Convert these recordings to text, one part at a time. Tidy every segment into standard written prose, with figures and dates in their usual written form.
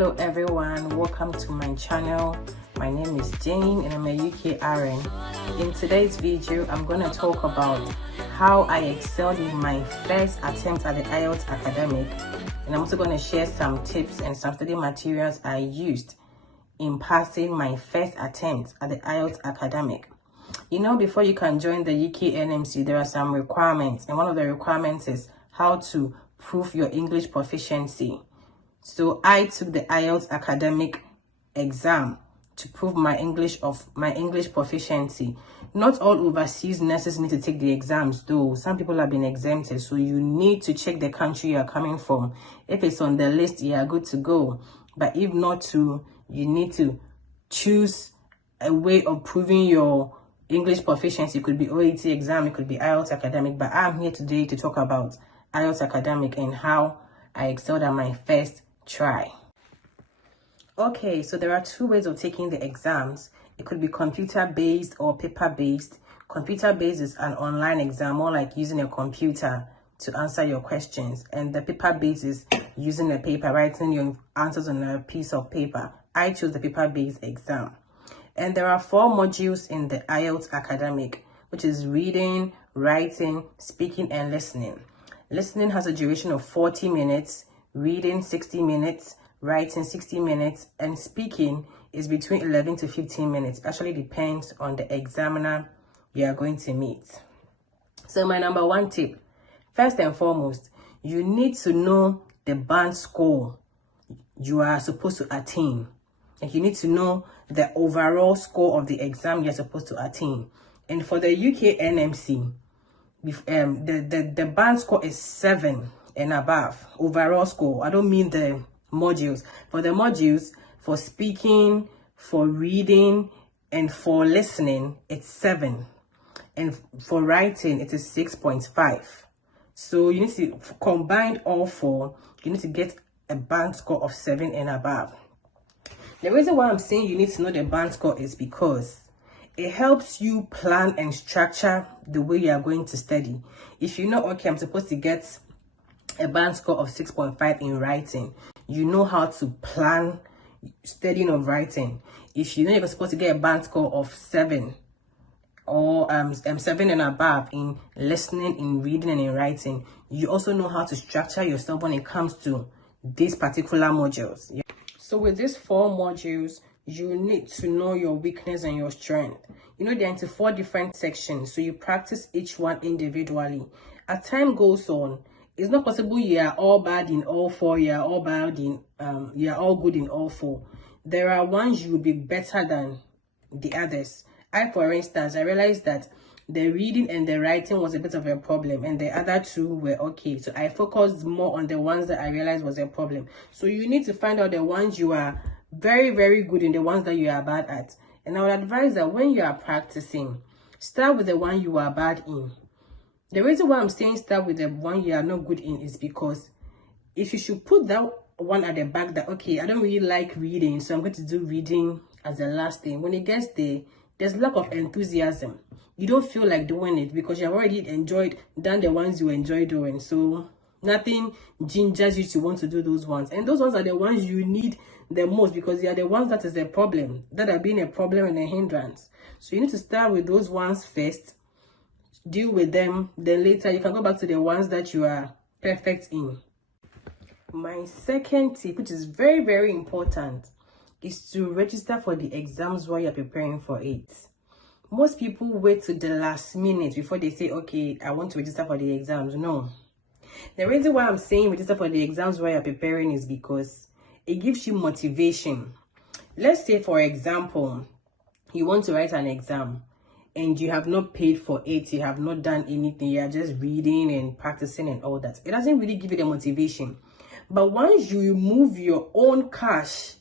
Hello everyone, welcome to my channel. My name is Jane and I'm a UK RN. In today's video, I'm going to talk about how I excelled in my first attempt at the IELTS Academic, and I'm also going to share some tips and some study materials I used in passing my first attempt at the IELTS Academic. You know, before you can join the UK NMC, there are some requirements, and one of the requirements is how to prove your English proficiency. So I took the IELTS Academic exam to prove my English proficiency. Not all overseas nurses need to take the exams though. Some people have been exempted, so you need to check the country you are coming from. If it's on the list, you are good to go. But if not to, you need to choose a way of proving your English proficiency. It could be OET exam, it could be IELTS Academic, but I'm here today to talk about IELTS Academic and how I excelled at my first try. Okay, so there are two ways of taking the exams. It could be computer-based or paper-based. Computer-based is an online exam, more like using a computer to answer your questions. And the paper-based is using a paper, writing your answers on a piece of paper. I chose the paper-based exam. And there are 4 modules in the IELTS Academic, which is reading, writing, speaking, and listening. Listening has a duration of 40 minutes, reading 60 minutes, writing 60 minutes, and speaking is between 11 to 15 minutes. Actually depends on the examiner you are going to meet. So my number 1 tip, first and foremost, you need to know the band score you are supposed to attain. And you need to know the overall score of the exam you're supposed to attain. And for the UK NMC, the band score is 7 and above. Overall score, I don't mean the modules. For the modules, for speaking, for reading, and for listening, it's 7. And for writing, it is 6.5. So you need to combine all 4. You need to get a band score of 7 and above. The reason why I'm saying you need to know the band score is because it helps you plan and structure the way you are going to study. If you know, okay, I'm supposed to get a band score of 6.5 in writing, you know how to plan studying of writing. If you know you're supposed to get a band score of 7 or 7 and above in listening, in reading, and in writing, you also know how to structure yourself when it comes to these particular modules. Yeah. So with these 4 modules, you need to know your weakness and your strength. You know, they're into 4 different sections, so you practice each one individually. As time goes on, it's not possible you are all bad in all 4, you are all bad in you are all good in all 4. There are ones you will be better than the others. For instance, I realized that the reading and the writing was a bit of a problem, and the other 2 were okay. So I focused more on the ones that I realized was a problem. So you need to find out the ones you are very, very good in, the ones that you are bad at. And I would advise that when you are practicing, start with the one you are bad in. The reason why I'm saying start with the one you are not good in is because if you should put that one at the back, that okay, I don't really like reading, so I'm going to do reading as the last thing. When it gets there, there's lack of enthusiasm. You don't feel like doing it because you have already done the ones you enjoy doing. So nothing gingers you to want to do those ones. And those ones are the ones you need the most because they are the ones that is a problem, that are being a problem and a hindrance. So you need to start with those ones first, deal with them, then later you can go back to the ones that you are perfect in. My second tip, which is very, very important, is to register for the exams while you're preparing for it. Most people wait to the last minute before they say, okay, I want to register for the exams. No. The reason why I'm saying register for the exams while you're preparing is because it gives you motivation. Let's say, for example, you want to write an exam and you have not paid for it, you have not done anything, you are just reading and practicing and all that. It doesn't really give you the motivation. But once you remove your own cash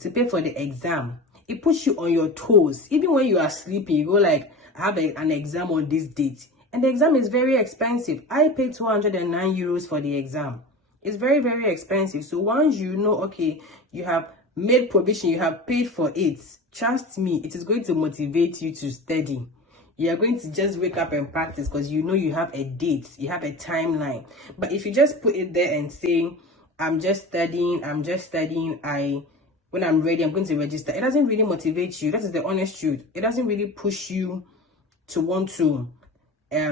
to pay for the exam, it puts you on your toes. Even when you are sleeping, you go like, I have an exam on this date. And the exam is very expensive. I paid 209 euros for the exam. It's very, very expensive. So once you know, okay, you have made provision, you have paid for it, trust me, it is going to motivate you to study. You are going to just wake up and practice because you know you have a date, you have a timeline. But if you just put it there and say, I'm just studying, when I'm ready, I'm going to register. It doesn't really motivate you. That is the honest truth. It doesn't really push you to want to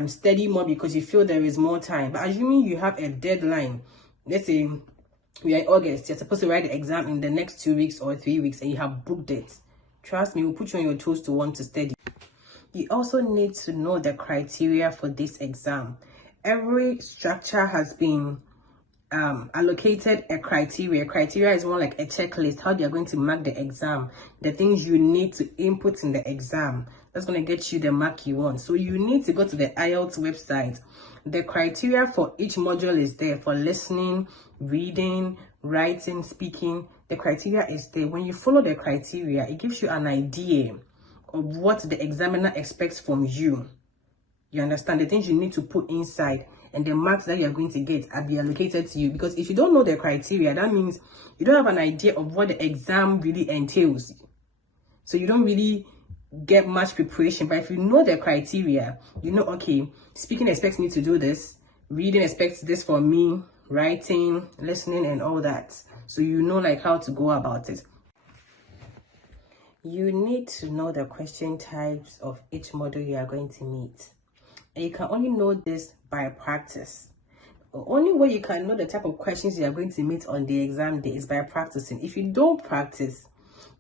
study more because you feel there is more time. But assuming you have a deadline, let's say we are in August, you're supposed to write the exam in the next 2 weeks or 3 weeks, and you have booked it, trust me, it will put you on your toes to want to study. You also need to know the criteria for this exam. Every structure has been allocated a criteria. Criteria is more like a checklist, how they are going to mark the exam, the things you need to input in the exam that's going to get you the mark you want. So you need to go to the IELTS website. The criteria for each module is there. For listening, reading, writing, speaking, the criteria is there. When you follow the criteria, it gives you an idea of what the examiner expects from you. You understand? The things you need to put inside and the marks that you are going to get are be allocated to you. Because if you don't know the criteria, that means you don't have an idea of what the exam really entails. So you don't really get much preparation. But if you know the criteria, you know, okay, speaking expects me to do this, reading expects this from me, writing, listening, and all that. So you know like how to go about it. You need to know the question types of each module you are going to meet. And you can only know this by practice. The only way you can know the type of questions you are going to meet on the exam day is by practicing. If you don't practice,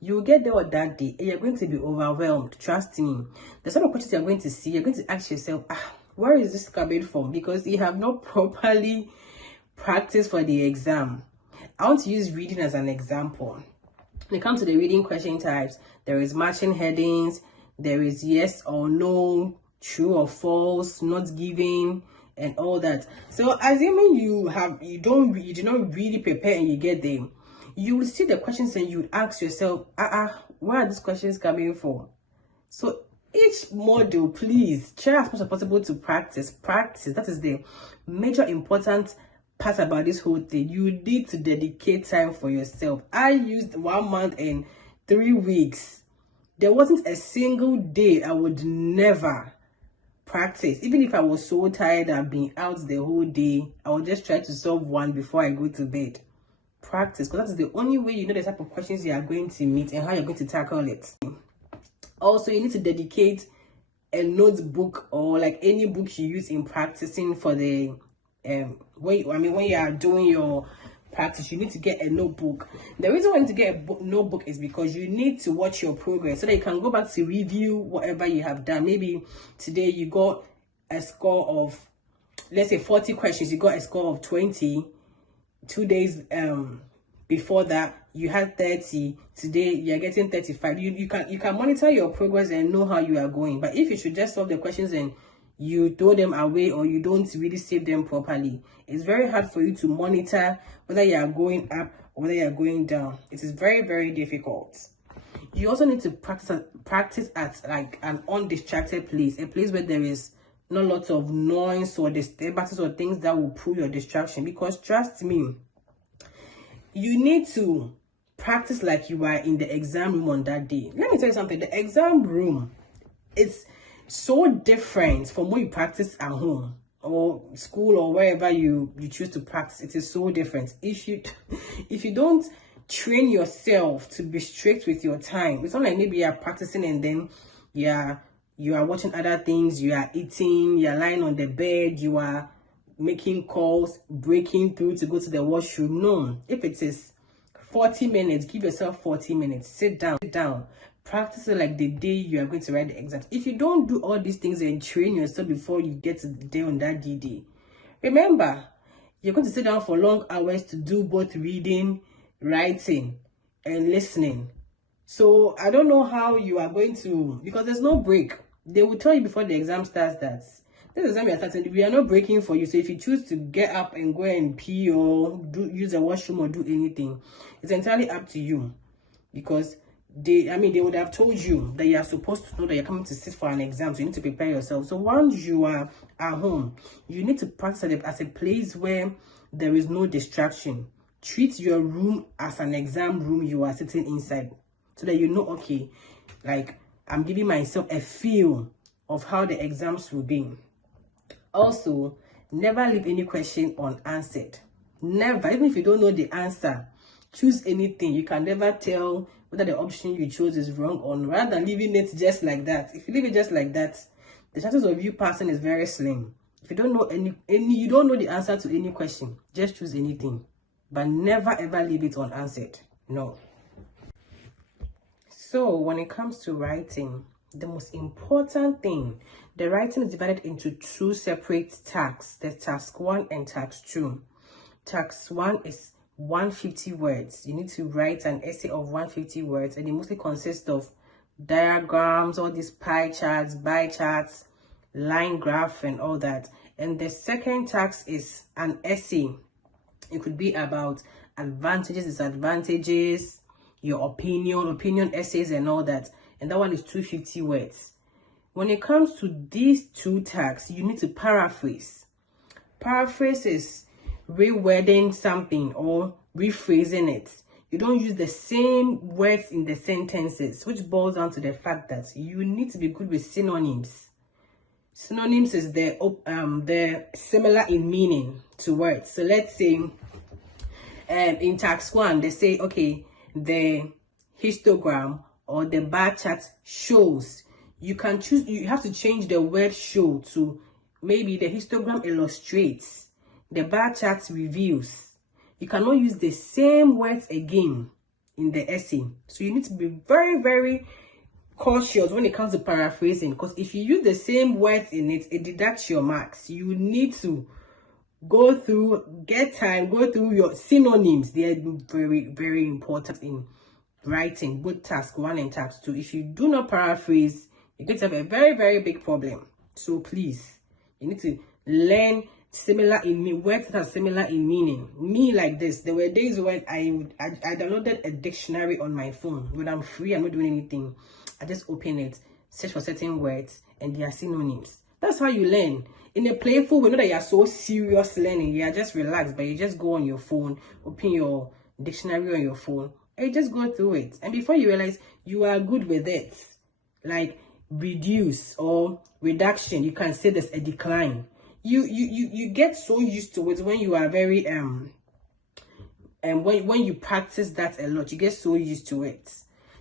you get there on that day and you're going to be overwhelmed. Trust me. The sort of questions you're going to see, you're going to ask yourself, where is this coming from? Because you have not properly practiced for the exam. I want to use reading as an example. When it comes to the reading question types, there is matching headings, there is yes or no, true or false, not giving, and all that. So assuming you do not really prepare and you get there, you will see the questions and you ask yourself, where are these questions coming from? So each module, please try as much as possible to practice. That is the major important part about this whole thing. You need to dedicate time for yourself. I used 1 month and 3 weeks. There wasn't a single day I would never practice. Even if I was so tired and being out the whole day, I would just try to solve one before I go to bed. Practice, because that is the only way you know the type of questions you are going to meet and how you're going to tackle it. Also, you need to dedicate a notebook or like any book you use in practicing for the when you are doing your practice, you need to get a notebook. The reason why you need to get a notebook is because you need to watch your progress so that you can go back to review whatever you have done. Maybe today you got a score of, let's say 40 questions, you got a score of 20. 2 days before that you had 30. Today you're getting 35. You can monitor your progress and know how you are going. But if you should just solve the questions and you throw them away or you don't really save them properly, it's very hard for you to monitor whether you are going up or whether you are going down. It is very, very difficult. You also need to practice at like an undistracted place, a place where there is not lots of noise or disturbances or things that will pull your distraction. Because trust me, you need to practice like you are in the exam room on that day. Let me tell you something. The exam room is so different from what you practice at home or school or wherever you choose to practice. It is so different. If you don't train yourself to be strict with your time, it's not like maybe you are practicing and then you are watching other things, you are eating, you are lying on the bed, you are making calls, breaking through to go to the washroom. No, if it is 40 minutes, give yourself 40 minutes. Sit down, practice it like the day you are going to write the exam. If you don't do all these things and train yourself before you get to the day on that D-Day, remember, you're going to sit down for long hours to do both reading, writing, and listening. So I don't know how you are going to, because there's no break. They will tell you before the exam starts that this exam you're starting, we are not breaking for you. So if you choose to get up and go and pee or use a washroom or do anything, it's entirely up to you. Because they would have told you that you are supposed to know that you're coming to sit for an exam, so you need to prepare yourself. So once you are at home, you need to practice as a place where there is no distraction. Treat your room as an exam room you are sitting inside, so that you know, okay, like I'm giving myself a feel of how the exams will be. Also, never leave any question unanswered. Never. Even if you don't know the answer, choose anything. You can never tell whether the option you chose is wrong or not, rather than leaving it just like that. If you leave it just like that, the chances of you passing is very slim. If you don't know you don't know the answer to any question, just choose anything, but never ever leave it unanswered. No. So when it comes to writing, the most important thing, the writing is divided into two separate tasks. There's task 1 and task 2. Task 1 is 150 words. You need to write an essay of 150 words, and it mostly consists of diagrams, all these pie charts, bar charts, line graph, and all that. And the second task is an essay. It could be about advantages, disadvantages, your opinion essays, and all that. And that one is 250 words. When it comes to these two tasks, you need to paraphrase. Paraphrase is rewording something or rephrasing it. You don't use the same words in the sentences, which boils down to the fact that you need to be good with synonyms. Synonyms is the similar in meaning to words. So let's say in task 1, they say, okay, the histogram or the bar chart shows. You can choose, you have to change the word show to maybe the histogram illustrates, the bar chart reveals. You cannot use the same words again in the essay. So you need to be very, very cautious when it comes to paraphrasing, because if you use the same words in it, it deducts your marks. You need to go through your synonyms. They are very, very important in writing, both task 1 and task 2. If you do not paraphrase, you're going to have a very, very big problem. So please, you need to learn similar in words that are similar in meaning. Me, like this, there were days when I downloaded a dictionary on my phone. When I'm free, I'm not doing anything, I just open it, search for certain words, and their synonyms. That's how you learn. In a playful way, not that you're so serious learning, you're just relaxed, but you just go on your phone, open your dictionary on your phone, and you just go through it. And before you realize, you are good with it. Like reduce or reduction, you can say there's a decline. You get so used to it when you are very and when you practice that a lot, you get so used to it.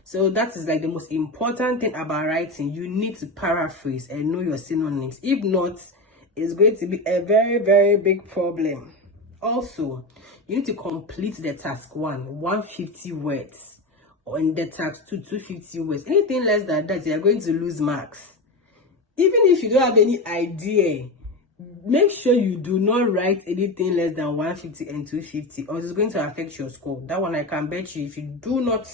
So that is like the most important thing about writing. You need to paraphrase and know your synonyms. If not, it's going to be a very, very big problem. Also, you need to complete the task 1, 150 words, or in the task 2, 250 words. Anything less than that, you are going to lose marks. Even if you don't have any idea, make sure you do not write anything less than 150 and 250, or it's going to affect your score. That one I can bet you, if you do not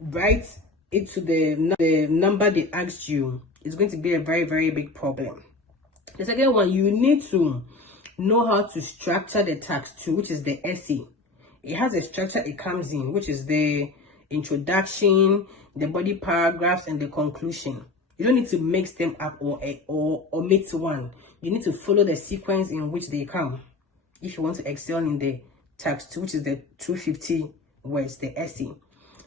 write it to the number they asked you, it's going to be a very, very big problem. The second one, you need to know how to structure the task 2, which is the essay. It has a structure it comes in, which is the introduction, the body paragraphs, and the conclusion. You don't need to mix them up or omit one. You need to follow the sequence in which they come if you want to excel in the task 2, which is the 250 words, the essay.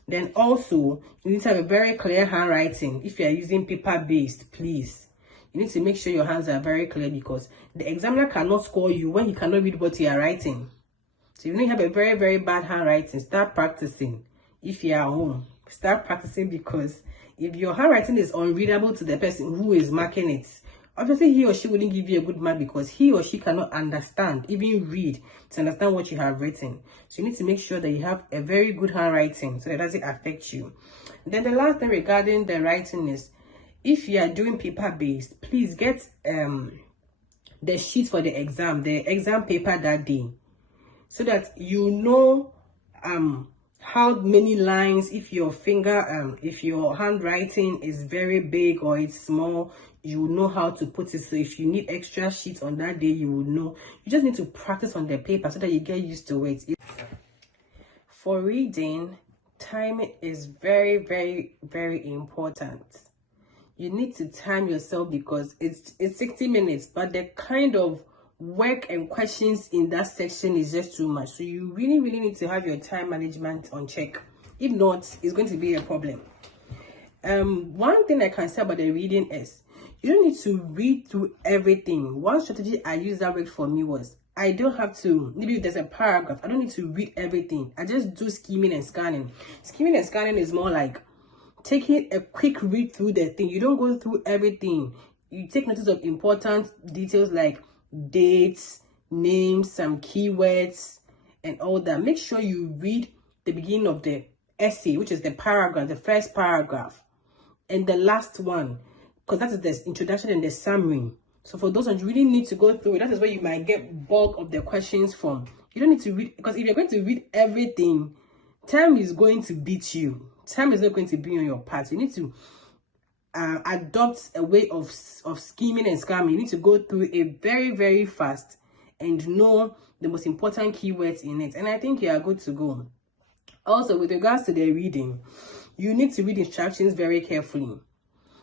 Then also, you need to have a very clear handwriting. If you are using paper-based, please, you need to make sure your hands are very clear, because the examiner cannot score you when he cannot read what you are writing. So if you have a very, very bad handwriting, start practicing. If you are at home, start practicing, because if your handwriting is unreadable to the person who is marking it, obviously he or she wouldn't give you a good mark, because he or she cannot understand, even read, to understand what you have written. So you need to make sure that you have a very good handwriting so that it doesn't affect you. Then the last thing regarding the writing is, if you are doing paper-based, please get the sheet for the exam paper that day, so that you know how many lines, if your handwriting is very big or it's small, you will know how to put it. So if you need extra sheets on that day, you will know. You just need to practice on the paper so that you get used to it. For reading, timing is very, very, very important. You need to time yourself, because it's 60 minutes, but the kind of work and questions in that section is just too much. So you really, really need to have your time management on check. If not, it's going to be a problem. One thing I can say about the reading is, you don't need to read through everything. One strategy I used that worked for me was, I don't have to, maybe if there's a paragraph, I don't need to read everything. I just do skimming and scanning. Skimming and scanning is more like taking a quick read through the thing. You don't go through everything. You take notice of important details like dates, names, some keywords, and all that. Make sure you read the beginning of the essay, which is the paragraph, the first paragraph, and the last one, because that is the introduction and the summary. So for those you really need to go through it, that is where you might get bulk of the questions from. You don't need to read, because if you're going to read everything, time is going to beat you. Time is not going to be on your part. You need to adopt a way of scheming and scamming. You need to go through it very, very fast and know the most important keywords in it. And I think you are good to go. Also, with regards to the reading, you need to read instructions very carefully,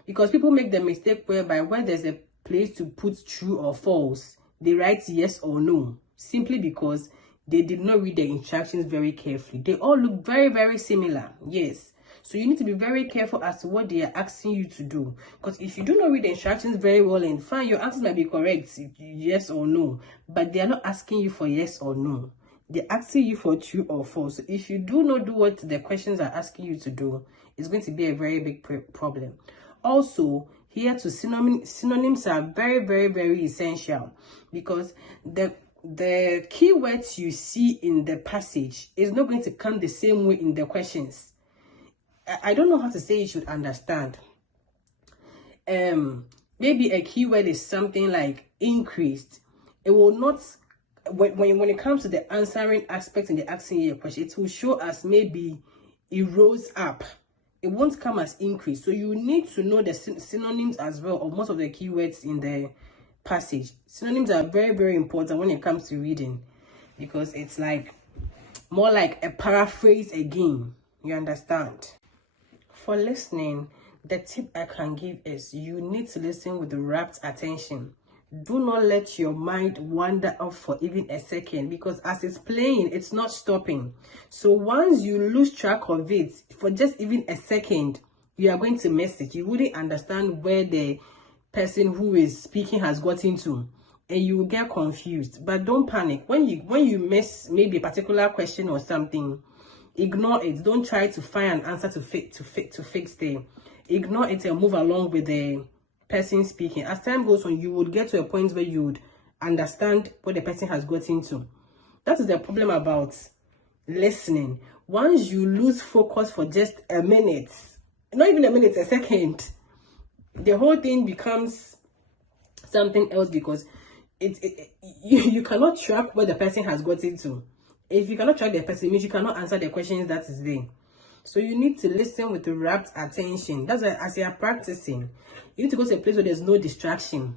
because people make the mistake whereby when there's a place to put true or false, they write yes or no, simply because they did not read the instructions very carefully. They all look very, very similar. Yes. So you need to be very careful as to what they are asking you to do. Because if you do not read the instructions very well and fine, your answers might be correct, yes or no. But they are not asking you for yes or no. They're asking you for true or false. So if you do not do what the questions are asking you to do, it's going to be a very big problem. Also, here too, synonyms are very, very, very essential, because the keywords you see in the passage is not going to come the same way in the questions. I don't know how to say you should understand. Maybe a keyword is something like increased. It will not, when it comes to the answering aspect and the asking you a question, it will show us maybe it rose up. It won't come as increase. So you need to know the synonyms as well of most of the keywords in the passage. Synonyms are very, very important when it comes to reading, because it's like more like a paraphrase again. You understand? For listening, the tip I can give is you need to listen with rapt attention. Do not let your mind wander off for even a second, because as it's playing, it's not stopping. So once you lose track of it for just even a second, you are going to miss it. You wouldn't understand where the person who is speaking has gotten to, and you will get confused. But don't panic. When you miss maybe a particular question or something, ignore it. Don't try to find an answer to fix them. Ignore it and move along with the person speaking. As time goes on, you would get to a point where you would understand what the person has gotten to. That is the problem about listening. Once you lose focus for just a minute, not even a minute, a second, the whole thing becomes something else, because you cannot track what the person has gotten to. If you cannot track the person, it means you cannot answer the questions that is there. So you need to listen with rapt attention. That's why as you are practicing, you need to go to a place where there's no distraction.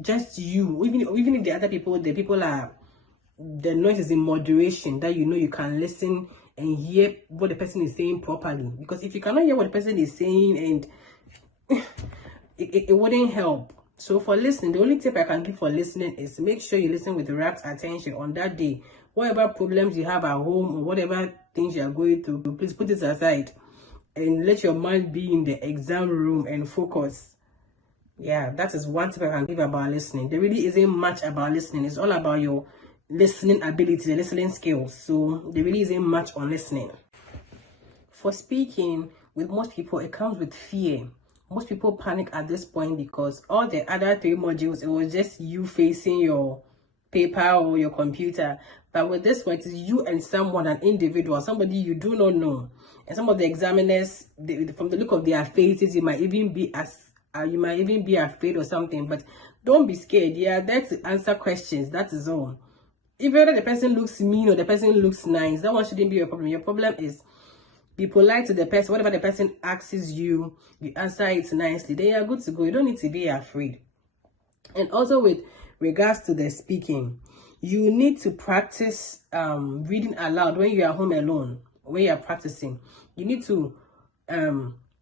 Just you. Even if the other people, the noise is in moderation, that you know you can listen and hear what the person is saying properly. Because if you cannot hear what the person is saying, and it wouldn't help. So for listening, the only tip I can give for listening is make sure you listen with rapt attention on that day. Whatever problems you have at home or whatever things you are going through, please put it aside and let your mind be in the exam room and focus. Yeah, that is one tip I can give about listening. There really isn't much about listening. It's all about your listening ability, the listening skills. So there really isn't much on listening. For speaking, with most people, it comes with fear. Most people panic at this point because all the other 3 modules, it was just you facing your paper or your computer. But with this one, it is you and someone, an individual, somebody you do not know. And some of the examiners, from the look of their faces, you might even be afraid or something. But don't be scared. Yeah, that's to answer questions. That is all. If whether the person looks mean or the person looks nice, that one shouldn't be your problem. Your problem is be polite to the person. Whatever the person asks you, you answer it nicely. Then you are good to go. You don't need to be afraid. And also with regards to the speaking, you need to practice reading aloud when you are home alone. When you are practicing, you need to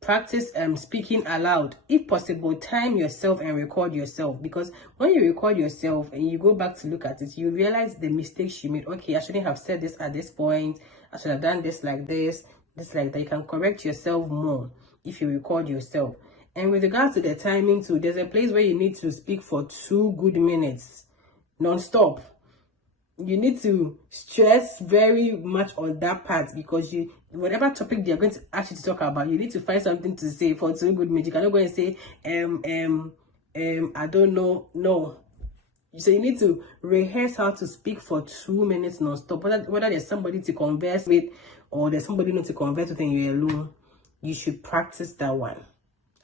practice speaking aloud. If possible, time yourself and record yourself, because when you record yourself and you go back to look at it, you realize the mistakes you made. Okay, I shouldn't have said this at this point. I should have done this like this, this like that. You can correct yourself more if you record yourself. And with regards to the timing too, there's a place where you need to speak for 2 good minutes non-stop. you need to stress very much on that part, because whatever topic they're going to ask you to talk about, you need to find something to say for two good meat. You cannot go and say I don't know. No. So you need to rehearse how to speak for 2 minutes non-stop. Whether there's somebody to converse with or there's somebody not to converse with and you're alone, you should practice that one.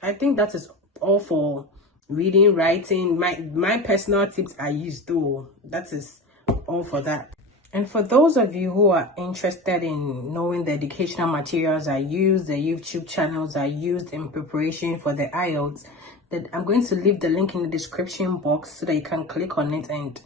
I think that is all for reading, writing. My personal tips I use, though. That is all for that. And for those of you who are interested in knowing the educational materials I use, the YouTube channels I used in preparation for the IELTS, that I'm going to leave the link in the description box so that you can click on it and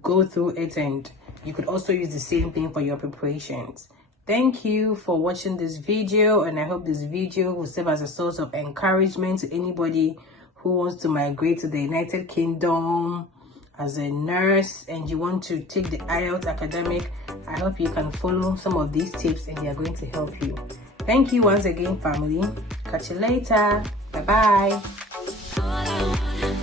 go through it, and you could also use the same thing for your preparations. Thank you for watching this video, and I hope this video will serve as a source of encouragement to anybody who wants to migrate to the United Kingdom as a nurse and you want to take the IELTS academic. I hope you can follow some of these tips and they are going to help you. Thank you once again, family. Catch you later. Bye bye.